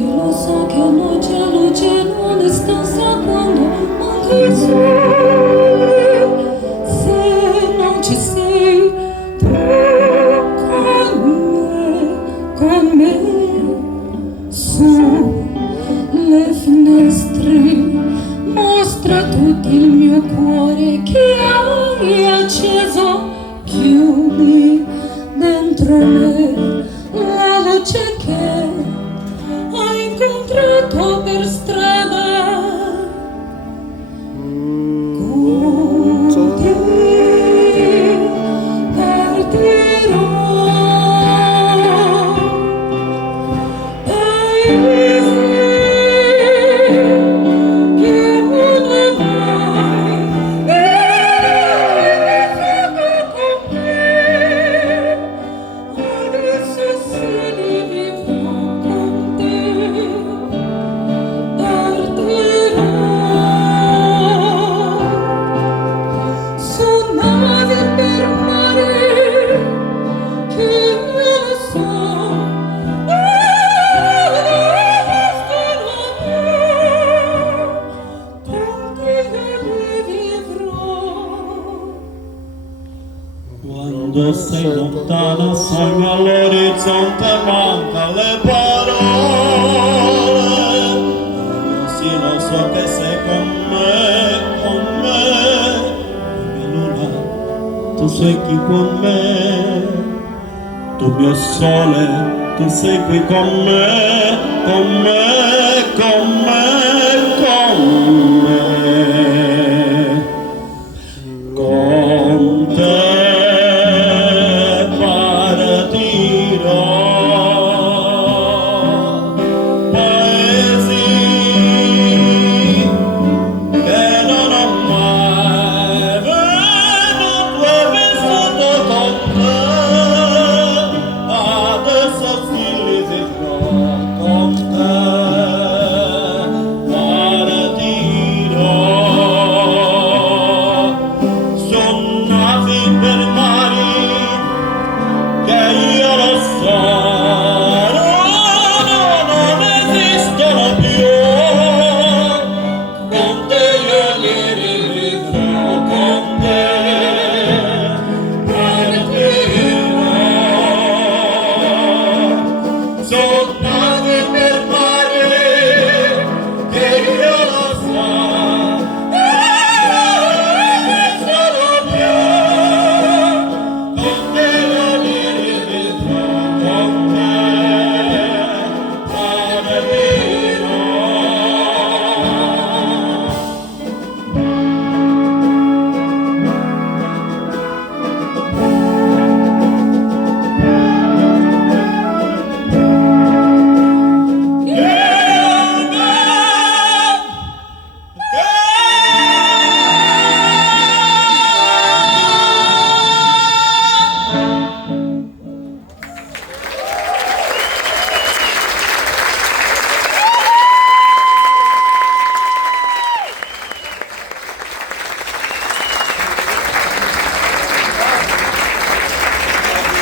lo so che noche luce in una distanza quando manca il sole. Se non ci sei tu con me, sulle finestre, mostra tutto il mio cuore che hai acceso, chiudi dentro me la luce che hai incontrato per strada. Con te partirò e che non mai stato con te. Adesso se li vivrò con te, partirò su navi per mare che io lo so, con te io li vivrò. Quando sei lontana sai all'orizzonte manca le parole. Io sì lo so che sei con me, mia luna, tu sei qui con me, tu mio sole, tu sei qui con me, con me, con